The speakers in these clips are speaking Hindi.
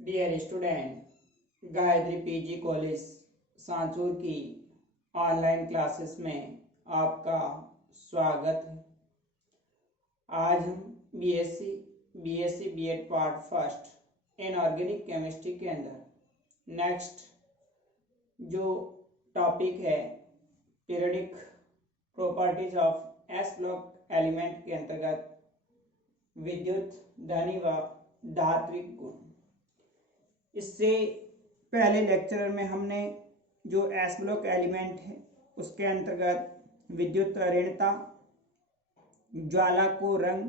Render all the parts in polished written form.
Dear student, Gayatri PG college Sanchore की ऑनलाइन क्लासेस में आपका स्वागत है। आज हम BSc BEd part first in organic chemistry के अंदर नेक्स्ट जो टॉपिक है periodic properties of s block element के अंतर्गत विद्युत धनी व धात्विक गुण। इससे पहले लेक्चर में हमने जो एस ब्लॉक एलिमेंट है उसके अंतर्गत विद्युत ऋणता, ज्वाला को रंग,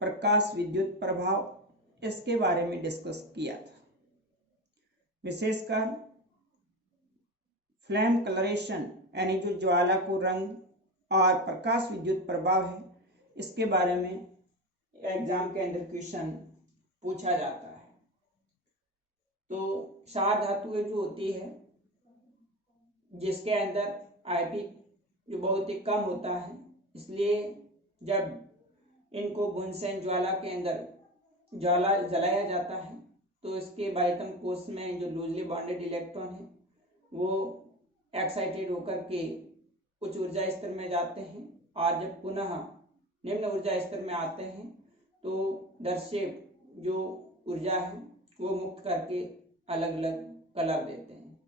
प्रकाश विद्युत प्रभाव इसके बारे में डिस्कस किया था। विशेषकर फ्लेम कलरेशन यानी जो ज्वाला को रंग और प्रकाश विद्युत प्रभाव है इसके बारे में एग्जाम के अंदर क्वेश्चन पूछा जाता है। तो क्षार धातुएं जो होती है जिसके अंदर आईपी जो बहुत ही कम होता है, इसलिए जब इनको बुनसेन ज्वाला के अंदर ज्वाला जलाया जाता है तो इसके बाह्यतम कोश में जो लूजली बॉन्डेड इलेक्ट्रॉन है वो एक्साइटेड होकर के उच्च ऊर्जा स्तर में जाते हैं और जब पुनः निम्न ऊर्जा स्तर में आते हैं तो दर्शक जो ऊर्जा है वो मुक्त करके अलग अलग कलर देते हैं।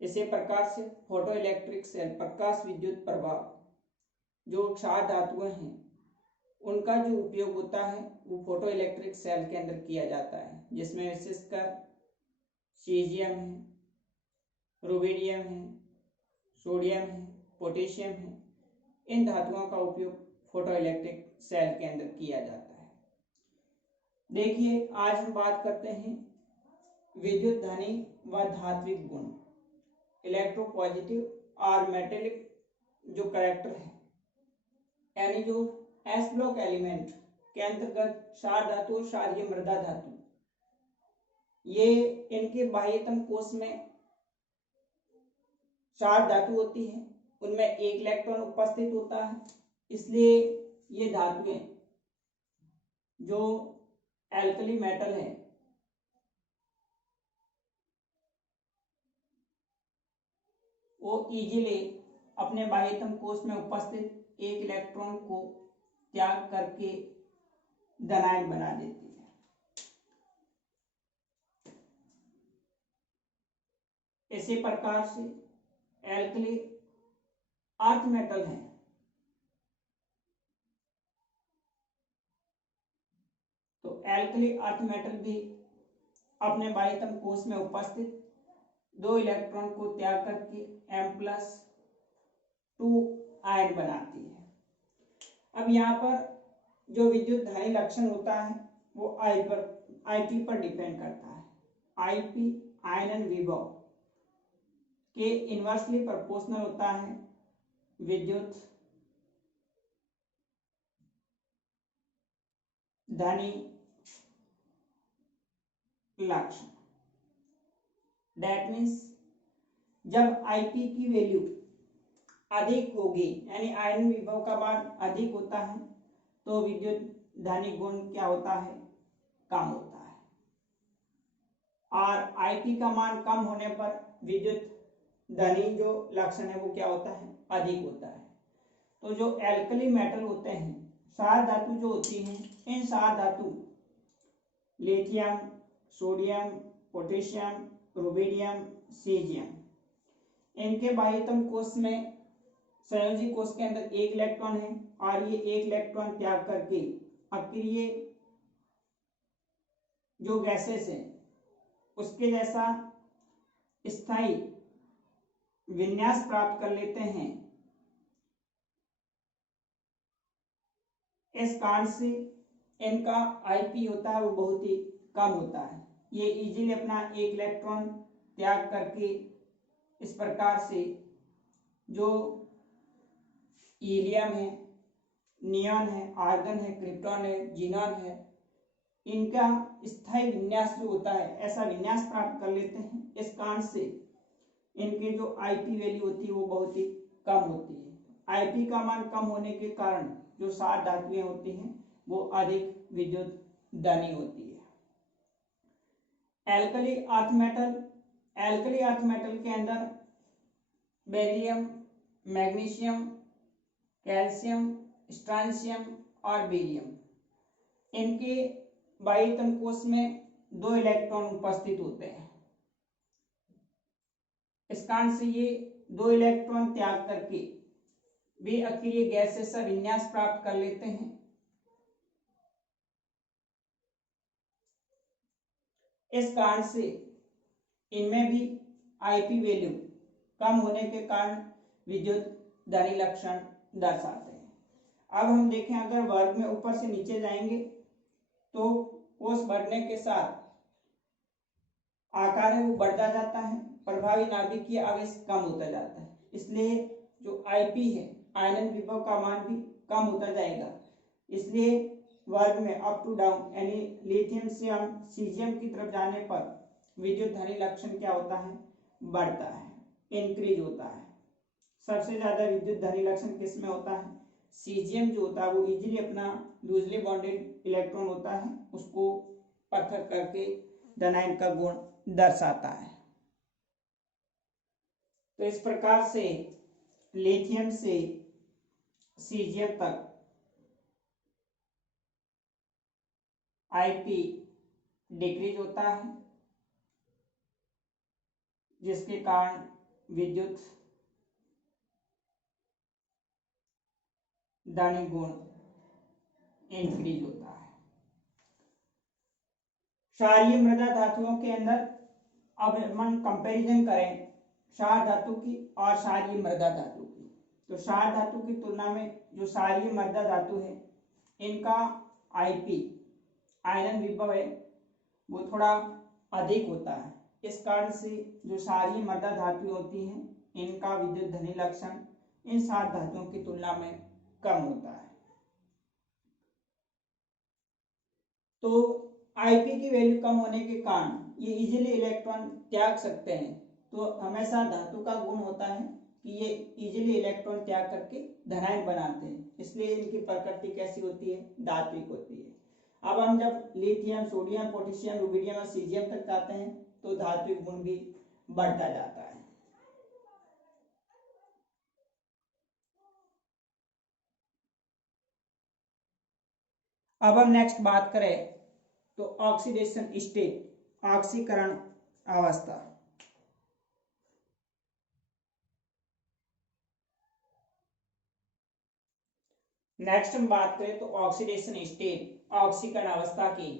इसी प्रकार से फोटो इलेक्ट्रिक सेल प्रकाश विद्युत प्रभाव जो क्षार धातुएं हैं उनका जो उपयोग होता है वो फोटो इलेक्ट्रिक सेल के अंदर किया जाता है, जिसमें विशेषकर सीजियम है, रुबिडियम है, सोडियम है, पोटेशियम है। इन धातुओं का उपयोग फोटो इलेक्ट्रिक सेल के अंदर किया जाता है। देखिए, आज हम बात करते हैं विद्युत धनी व धात्विक गुण, इलेक्ट्रोपॉजिटिव और मेटेलिक जो कैरेक्टर है, यानी जो एस ब्लॉक एलिमेंट के अंतर्गत क्षार धातु और क्षारीय मृदा धातु, ये इनके बाह्यतम कोश में क्षार धातु होती है, उनमें एक इलेक्ट्रॉन उपस्थित होता है, इसलिए ये धातुएं जो एल्कली मेटल है वो इजीली अपने बाह्यतम कोश में उपस्थित एक इलेक्ट्रॉन को त्याग करके धनायन बना देती है। इसी प्रकार से एल्कली अर्थ मेटल है, तो एल्कली अर्थ मेटल भी अपने बाह्यतम कोश में उपस्थित दो इलेक्ट्रॉन को त्याग करके M+2 आयन बनाती है। अब यहाँ पर जो विद्युत धारी लक्षण होता है वो आईपी पर डिपेंड करता है। आईपी आयनन विभव के इनवर्सली प्रोपोर्शनल होता है विद्युत धनी लक्षण। दैट मीन्स जब आईपी की वैल्यू अधिक होगी यानी आयनन विभव का मान अधिक होता है तो विद्युत धनी गुण क्या होता है, कम होता है, और आईपी का मान कम होने पर विद्युत धनी जो लक्षण है वो क्या होता है, अधिक होता है। तो जो एल्कली मेटल होते हैं, क्षार धातु जो होती हैं, इन क्षार धातु lithium, sodium, potassium, rubidium, caesium, इनके बाह्यतम कोश में संयोजी कोश के अंदर एक इलेक्ट्रॉन है और ये एक इलेक्ट्रॉन त्याग करके अक्रिय जो गैसेस है उसके जैसा स्थायी विन्यास प्राप्त कर लेते हैं। इस कारण से इनका आईपी होता है वो बहुत ही कम होता है। ये इजीली अपना एक इलेक्ट्रॉन त्याग करके इस प्रकार से जो हीलियम है, नियॉन है, आर्गन है, क्रिप्टॉन है, जीनॉन है, इनका स्थायी विन्यास जो होता है ऐसा विन्यास प्राप्त कर लेते हैं। इस कारण से इनके जो आईपी वैल्यू होती है वो बहुत ही कम होती है। आईपी का मान कम होने के कारण जो क्षार धातुएं होती हैं वो अधिक विद्युत धनी होती है। एल्कली अर्थ मेटल के अंदर बेरिलियम, मैग्नीशियम, कैल्शियम, स्ट्रांशियम और बेरियम, इनके बाह्यतम कोश में 2 इलेक्ट्रॉन उपस्थित होते हैं। इस कारण से ये 2 इलेक्ट्रॉन त्याग करके वे अक्रिय गैस जैसा विन्यास प्राप्त कर लेते हैं। इस कारण से इनमें भी आईपी वैल्यू कम होने के कारण विद्युत धनी लक्षण दर्शाते हैं। अब हम देखें, अगर वर्ग में ऊपर से नीचे जाएंगे तो कोष बढ़ने के साथ आकार है वो बढ़ता जाता है, प्रभावी नाभिकीय आवेश कम होता जाता है, इसलिए जो आईपी है आयनन विभव का मान भी कम होता जाएगा। इसलिए वर्ग में अप टू डाउन यानी लिथियम से हम सीजियम की तरफ जाने पर विद्युत धनी लक्षण क्या होता है, बढ़ता है, इंक्रीज होता है। सबसे ज्यादा विद्युत धनी लक्षण किस में होता है, सीजियम जो होता है वो इजीली अपना लूजली बॉन्डेड इलेक्ट्रॉन होता है उसको पृथक करके धनायन का गुण दर्शाता है। तो इस प्रकार से लिथियम से सीजियम तक आईपी डिक्रीज होता है, जिसके कारण विद्युत धनी गुण इंक्रीज होता है। क्षारीय मृदा धातुओं के अंदर अब हम कंपैरिजन करें क्षार धातु की और क्षारीय मृदा धातु की, तो क्षार धातु की तुलना में जो क्षारीय मृदा धातु है इनका आईपी आयनन विभव है वो थोड़ा अधिक होता है। इस कारण से जो क्षारीय मृदा धातु होती हैं इनका विद्युत धनी लक्षण इन 7 धातुओं की तुलना में कम होता है। तो आईपी की वैल्यू कम होने के कारण ये इजीली इलेक्ट्रॉन त्याग सकते हैं। तो हमेशा धातु का गुण होता है कि ये इजीली इलेक्ट्रॉन त्याग करके धनायन बनाते हैं, इसलिए इनकी प्रकृति कैसी होती है, धात्विक होती है। अब हम जब लिथियम, सोडियम, पोटेशियम, रुबिडियम और सीजियम तक जाते हैं तो धात्विक गुण भी बढ़ता जाता है। अब हम नेक्स्ट बात करें तो ऑक्सीडेशन स्टेट, ऑक्सीकरण अवस्था। नेक्स्ट हम बात करें तो ऑक्सीडेशन स्टेट, ऑक्सीकरण अवस्था की।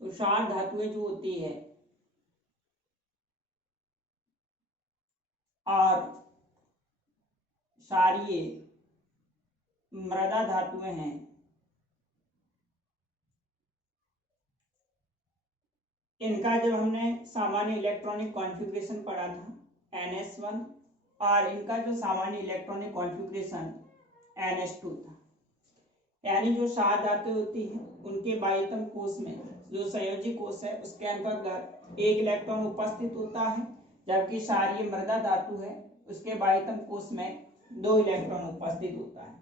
तो क्षार धातुएं जो होती है और क्षारीय मृदा धातुएं हैं, इनका जब हमने सामान्य इलेक्ट्रॉनिक कॉन्फ़िगरेशन पढ़ा था NS1 और इनका जो सामान्य इलेक्ट्रॉनिक कॉन्फ़िगरेशन NH2 था, यानी जो क्षार धातु होती है उनके बाह्यतम कोश में जो संयोजी कोश है उसके अंतर्गत 1 इलेक्ट्रॉन उपस्थित होता है, जबकि क्षारीय मृदा धातु है उसके बाह्यतम कोश में 2 इलेक्ट्रॉन उपस्थित होता है।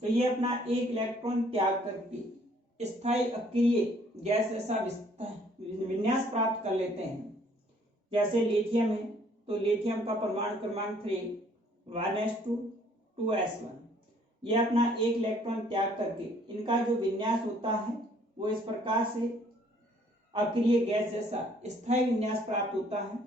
तो ये अपना 1 इलेक्ट्रॉन त्याग करके स्थायी अक्रिय गैस जैसा विन्यास प्राप्त कर लेते हैं। जैसे लिथियम है तो लिथियम का परमाणु क्रमांक 3 1s2 2s1, ये अपना 1 इलेक्ट्रॉन त्याग करके इनका जो विन्यास होता है वो इस प्रकार से अक्रिय गैस जैसा स्थायी विन्यास प्राप्त होता है।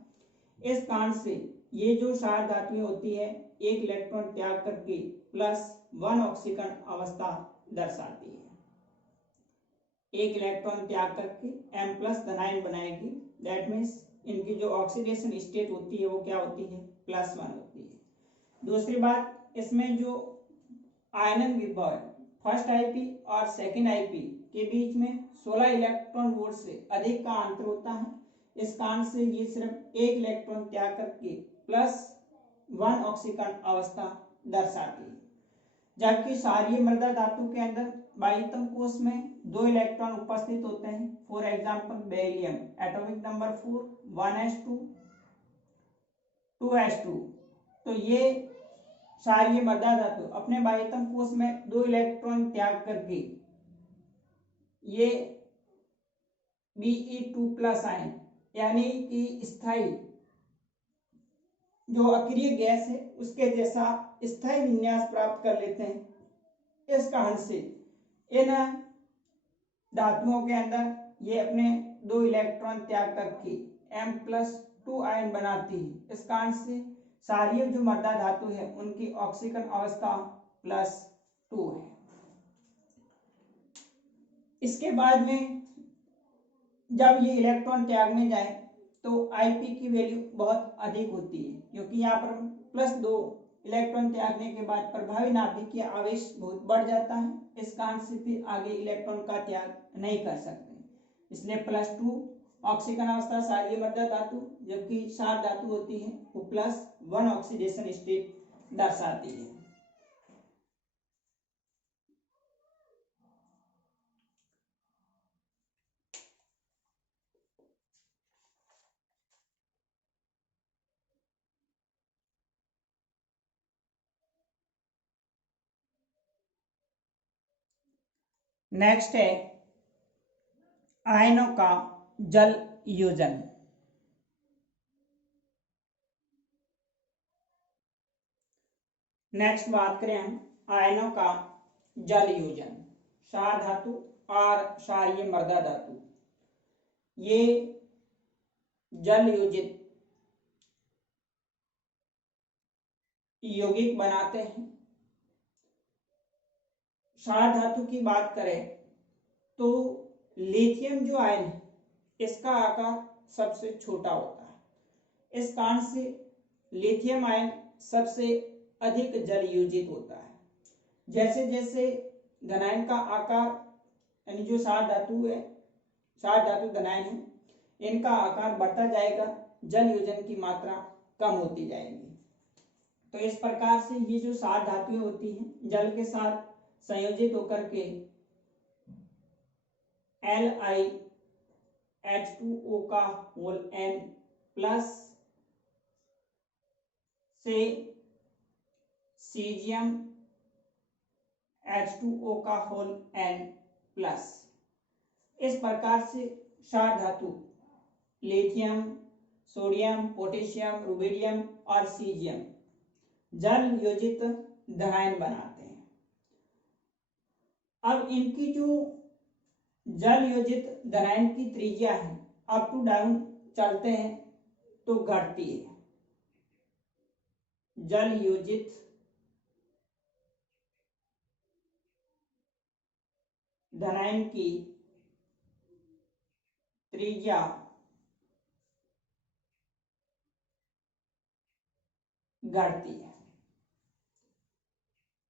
इस कारण से ये जो क्षार धातुएं होती है 1 इलेक्ट्रॉन त्याग करके +1 ऑक्सीकरण अवस्था दर्शाती है। 1 इलेक्ट्रॉन त्याग करके M+ धनायन बनाएगी, दैट मीन्स इनकी जो ऑक्सीडेशन स्टेट होती है वो क्या होती है, +1 होती है। दूसरी बात, इसमें जो आयनन विभव है फर्स्ट आईपी और सेकंड आईपी के बीच में 16 इलेक्ट्रॉन वोल्ट से अधिक का अंतर होता है। इस कारण से ये सिर्फ 1 इलेक्ट्रॉन त्याग करके +1 ऑक्सीकरण अवस्था दर्शाती है, जबकि क्षारीय मृदा धातु के अंदर बाह्यतम कोश में 2 इलेक्ट्रॉन उपस्थित होते हैं। For example beryllium, atomic number 4 1s2 2s2। तो ये क्षारीय मृदा धातु अपने बाह्यतम कोश में 2 इलेक्ट्रॉन त्याग करके ये Be2+ आयन, यानी कि स्थायी जो अक्रिय गैस है उसके जैसा स्थायी विन्यास प्राप्त कर लेते हैं। इस कारण से इन धातुओं के अंदर ये अपने 2 इलेक्ट्रॉन त्याग करके M+2 आयन बनाती है। इस कारण से सारी जो मर्दा धातु है उनकी ऑक्सीकरण अवस्था +2 है। इसके बाद में जब ये इलेक्ट्रॉन त्यागने जाए तो Ip की वैल्यू बहुत अधिक होती है, क्योंकि यहाँ पर +2 इलेक्ट्रॉन त्यागने के बाद प्रभावी नाभिकीय आवेश बहुत बढ़ जाता है। इस कारण से फिर आगे इलेक्ट्रॉन का त्याग नहीं कर सकते, इसलिए +2 ऑक्सीकरण अवस्था सारी मर्दा धातु, जबकि क्षार धातु होती है वो +1 ऑक्सीडेशन स्टेट दर्शाती है। नेक्स्ट है आयनों का जल योजन। नेक्स्ट बात करें हम आयनों का जल योजन। क्षार धातु और क्षारीय मर्दा धातु ये जल योजित यौगिक बनाते हैं। क्षार धातु की बात करें तो लिथियम जो आयन है इसका आकार सबसे छोटा होता है। इस कारण से लिथियम आयन सबसे अधिक जल योजित होता है। जैसे जैसे धनायन का आकार, यानी जो क्षार धातु है, क्षार धातु धनायन है, इनका आकार बढ़ता जाएगा, जल योजन की मात्रा कम होती जाएगी। तो इस प्रकार से ये जो क्षार धातुएं होती हैं जल के साथ संयोजित होकर के LiH2O का होल N प्लस से सीजियम H2O का होल N प्लस, इस प्रकार से क्षार धातु लिथियम, सोडियम, पोटेशियम, रुबिडियम और सीजियम जल योजित धनायन बनाते हैं। अब इनकी जो जल योजित धनायन की त्रिज्या है अप टू डाउन चलते हैं तो घटती है। जल योजित धनायन की त्रिज्या घटती है।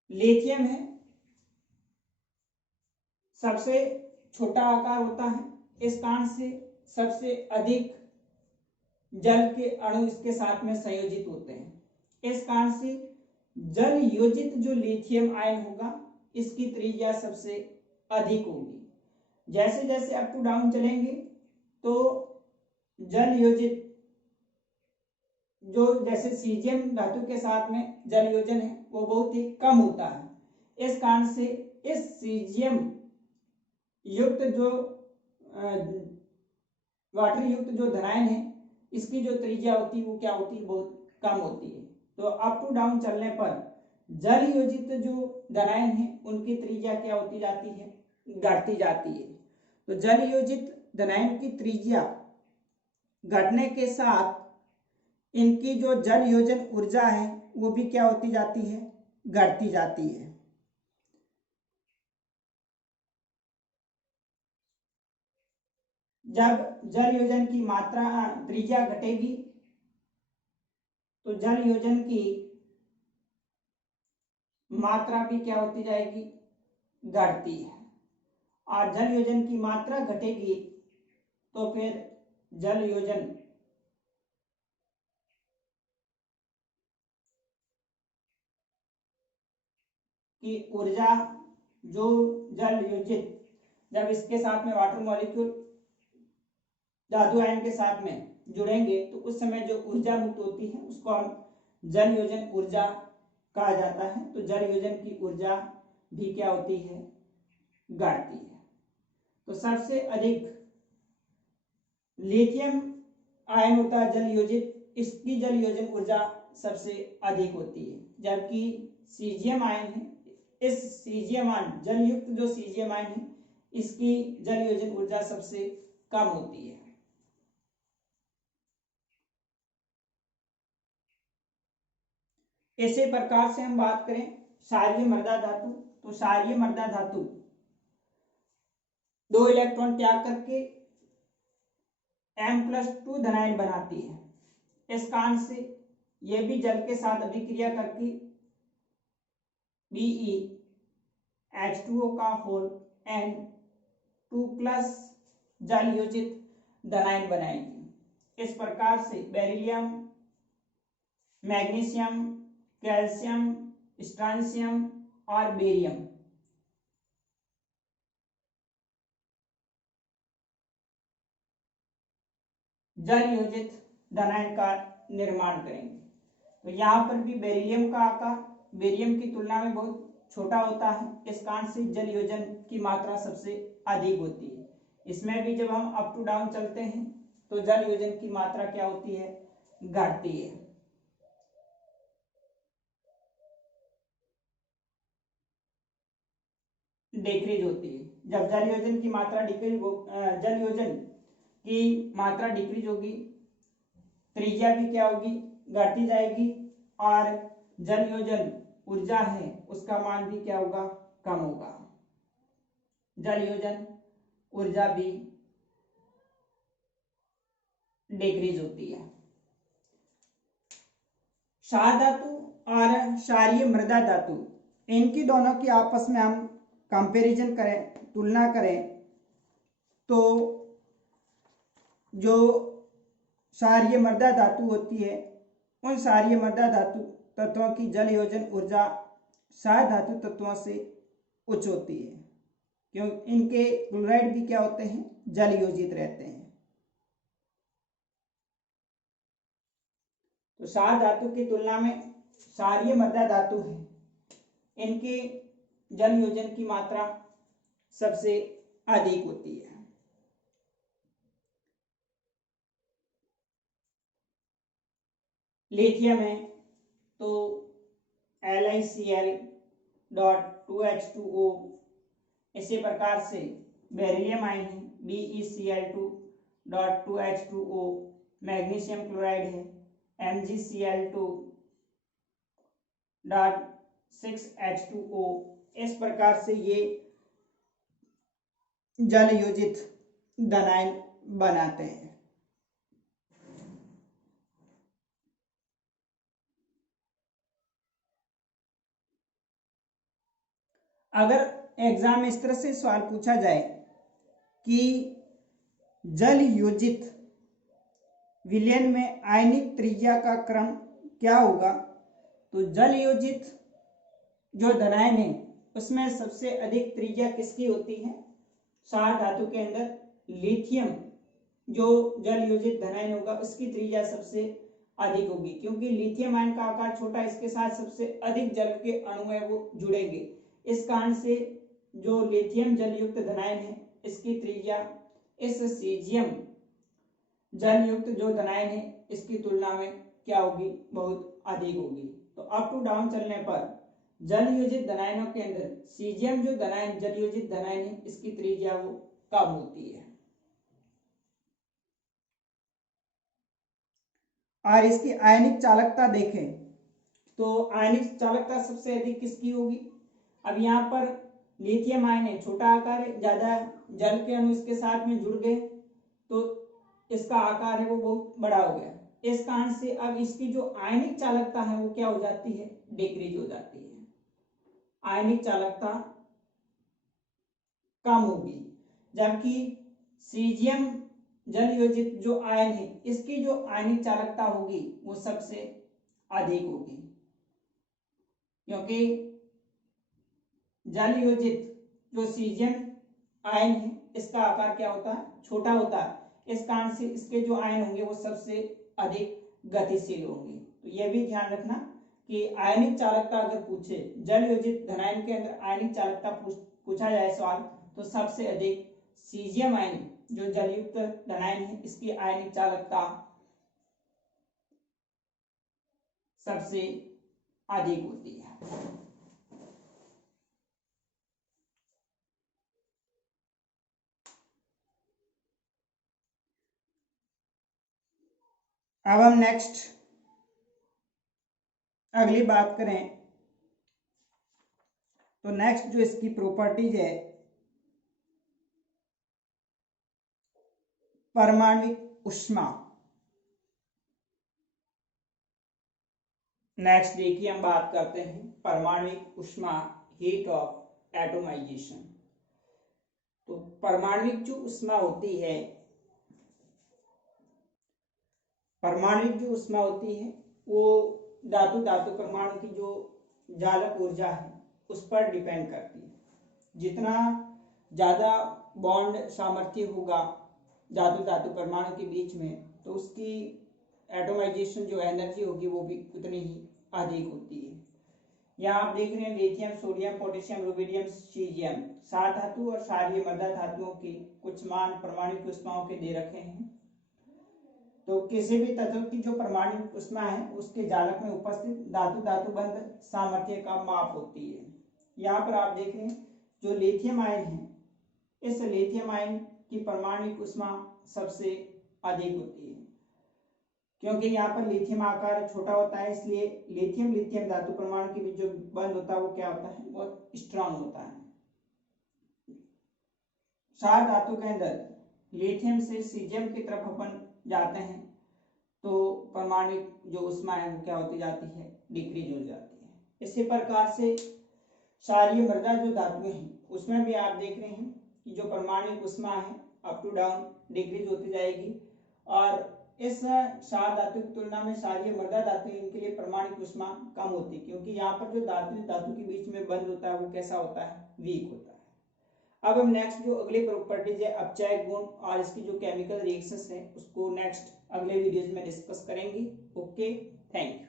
लिथियम है सबसे छोटा आकार होता है, इस कारण से सबसे अधिक जल के अणु इसके साथ में संयोजित होते हैं। इस कारण से जल योजित जो लिथियम आयन होगा इसकी त्रिज्या सबसे अधिक होगी। जैसे जैसे अप टू डाउन चलेंगे तो जल योजित जो जैसे सीजियम धातु के साथ में जल योजन है वो बहुत ही कम होता है। इस कारण से इस सीजियम युक्त जो वाटर युक्त जो धनायन है इसकी जो त्रिज्या होती है वो क्या होती है, बहुत कम होती है। तो अप टू डाउन चलने पर जल योजित जो धनायन है उनकी त्रिज्या क्या होती जाती है, घटती जाती है। तो जल योजित धनायन की त्रिज्या घटने के साथ इनकी जो जल योजन ऊर्जा है वो भी क्या होती जाती है, घटती जाती है। जब जल योजन की मात्रा त्रिज्या घटेगी तो जल योजन की मात्रा भी क्या होती जाएगी, घटती है। और जल योजन की मात्रा घटेगी तो फिर जल योजन की ऊर्जा जो जल योजित जब इसके साथ में वाटर मॉलिक्यूल धातु आयन के साथ में जुड़ेंगे तो उस समय जो ऊर्जा मुक्त होती है उसको हम जल योजन ऊर्जा कहा जाता है। तो जल योजन की ऊर्जा भी क्या होती है, घटती है। तो सबसे अधिक लिथियम आयन होता है जल योजित, इसकी जल योजन ऊर्जा सबसे अधिक होती है, जबकि सीजियम आयन है, इस सीजियम आयन जल युक्त जो सीजियम आयन है इसकी जल योजन ऊर्जा सबसे कम होती है। इसी प्रकार से हम बात करें क्षारीय मृदा धातु, तो क्षारीय मृदा धातु 2 इलेक्ट्रॉन त्याग करके M+2 धनायन बनाती है। इस कारण से यह भी जल के साथ अभिक्रिया करके BeH2O का होल N2+ जल योजित धनायन बनाएगी। इस प्रकार से बेरिलियम, मैग्नीशियम, कैल्शियम, स्ट्रांसियम और बेरियम जल योजित धनायन का निर्माण करेंगे। तो यहाँ पर भी बेरिलियम का आकार बेरियम की तुलना में बहुत छोटा होता है, इस कारण से जल योजन की मात्रा सबसे अधिक होती है। इसमें भी जब हम अप टू डाउन चलते हैं तो जल योजन की मात्रा क्या होती है, घटती है। डिक्रीज होती है। जब जल योजन की मात्रा जल योजन की मात्रा डिक्रीज होगी, त्रिज्या भी क्या होगी, घटती जाएगी और जल योजन ऊर्जा है उसका मान भी क्या होगा, कम होगा। जल योजन ऊर्जा भी डिक्रीज होती है। क्षार धातु और क्षारीय मृदा धातु, इनकी दोनों की आपस में हम कंपैरिजन करें, तुलना करें, तो जो क्षारीय मृदा धातु होती है उन क्षारीय मृदा धातु तत्वों की जल योजन ऊर्जा क्षार धातु तत्वों से उच्च होती है, क्यों इनके क्लोराइड भी क्या होते हैं, जल योजित रहते हैं। तो क्षार धातु की तुलना में क्षारीय मृदा धातु है, इनके जल योजन की मात्रा सबसे अधिक होती है। लिथियम है तो LiCl.2H2O, इसी प्रकार से बेरिलियम आयन है BeCl2.2H2O, मैग्नीशियम क्लोराइड है MgCl2.6H2O। इस प्रकार से ये जल योजित धनायन बनाते हैं। अगर एग्जाम में इस तरह से सवाल पूछा जाए कि जल योजित विलयन में आयनिक त्रिज्या का क्रम क्या होगा, तो जल योजित जो धनायन है उसमें सबसे अधिक त्रिज्या किसकी होती है, क्षार धातु के अंदर लिथियम जो जल योजित धनायन होगा उसकी त्रिज्या सबसे अधिक होगी, क्योंकि लिथियम आयन का आकार छोटा, इसके साथ सबसे अधिक जल के अणु है वो जुड़ेंगे। इस कारण से जो लिथियम जल युक्त धनायन है इसकी त्रिज्या इस सीजियम जल युक्त जो धनायन है इसकी तुलना में क्या होगी, बहुत अधिक होगी। तो अप टू डाउन चलने पर जल योजित धनायनों के अंदर सीजियम जो धनायन जल योजित धनायन है इसकी त्रिज्या वो कम होती है। और इसकी आयनिक चालकता देखें तो आयनिक चालकता सबसे अधिक किसकी होगी। अब यहाँ पर लिथियम आयन है, छोटा आकार है, ज्यादा जल के अणु इसके साथ में जुड़ गए तो इसका आकार है वो बहुत बड़ा हो गया। इस कारण से अब इसकी जो आयनिक चालकता है वो क्या हो जाती है, डिक्रीज हो जाती है, आयनिक चालकता कम होगी। जबकि सीजियम जल योजित जो आयन है इसकी जो आयनिक चालकता होगी वो सबसे अधिक होगी, क्योंकि जल योजित जो सीजियम आयन है इसका आकार क्या होता है, छोटा होता है। इस कारण से इसके जो आयन होंगे वो सबसे अधिक गतिशील होंगे। तो यह भी ध्यान रखना कि आयनिक चालकता अगर पूछे, जल योजित धनायन के अंदर आयनिक चालकता पूछा जाए सवाल, तो सबसे अधिक सीजियम आयन जो जलयुक्त धनायन है, इसकी आयनिक चालकता सबसे अधिक होती है। अब हम नेक्स्ट अगली बात करें तो नेक्स्ट जो इसकी प्रॉपर्टीज है, परमाणविक ऊष्मा। नेक्स्ट देखिए हम बात करते हैं परमाणविक ऊष्मा, हीट ऑफ एटोमाइजेशन। तो परमाणविक जो ऊष्मा होती है, परमाणविक जो ऊष्मा होती है वो धातु परमाणु की जो जालक ऊर्जा है उस पर डिपेंड करती है। जितना ज्यादा बॉन्ड सामर्थ्य होगा धातु परमाणु के बीच में, तो उसकी एटोमाइजेशन जो एनर्जी होगी वो भी उतनी ही अधिक होती है। यहाँ आप देख रहे हैं lithium, sodium, potassium, rubidium, caesium, सार धातु और क्षारीय मृदा धातुओं के कुछ मान परमाणु ऊष्माओं के दे रखे हैं। तो किसी भी तत्व की जो परमाणु ऊष्मा है उसके जालक में उपस्थित धातु बंध सामर्थ्य का माप होती है। यहाँ पर आप देख रहे हैं जो लिथियम आयन है, इस लिथियम आयन की परमाणु ऊष्मा सबसे अधिक होती है, क्योंकि यहाँ पर लिथियम आकार छोटा होता है, इसलिए लिथियम धातु परमाणु के बीच जो बंध होता है वो क्या होता है, बहुत स्ट्रांग होता है। क्षार धातु के अंदर लिथियम से सीजियम की तरफ अपन जाते हैं तो परमाणु जो ऊष्मा है वो क्या होती जाती है, डिक्रीज हो जाती है। इसी प्रकार से क्षारीय मृदा जो धातुएं हैं उसमें भी आप देख रहे हैं कि जो परमाणु ऊष्मा है अप टू डाउन डिक्रीज होती जाएगी, और इस क्षार धातु की तुलना में क्षारीय मृदा धातु इनके लिए परमाणु ऊष्मा कम होती है, क्योंकि यहाँ पर जो धातु के बीच में बंध होता है वो कैसा होता है, वीक होता है। अब हम नेक्स्ट जो अगली प्रॉपर्टीज है अपचय गुण और इसकी जो केमिकल रिएक्शंस है उसको नेक्स्ट अगले वीडियोज में डिस्कस करेंगे। Okay, thank you.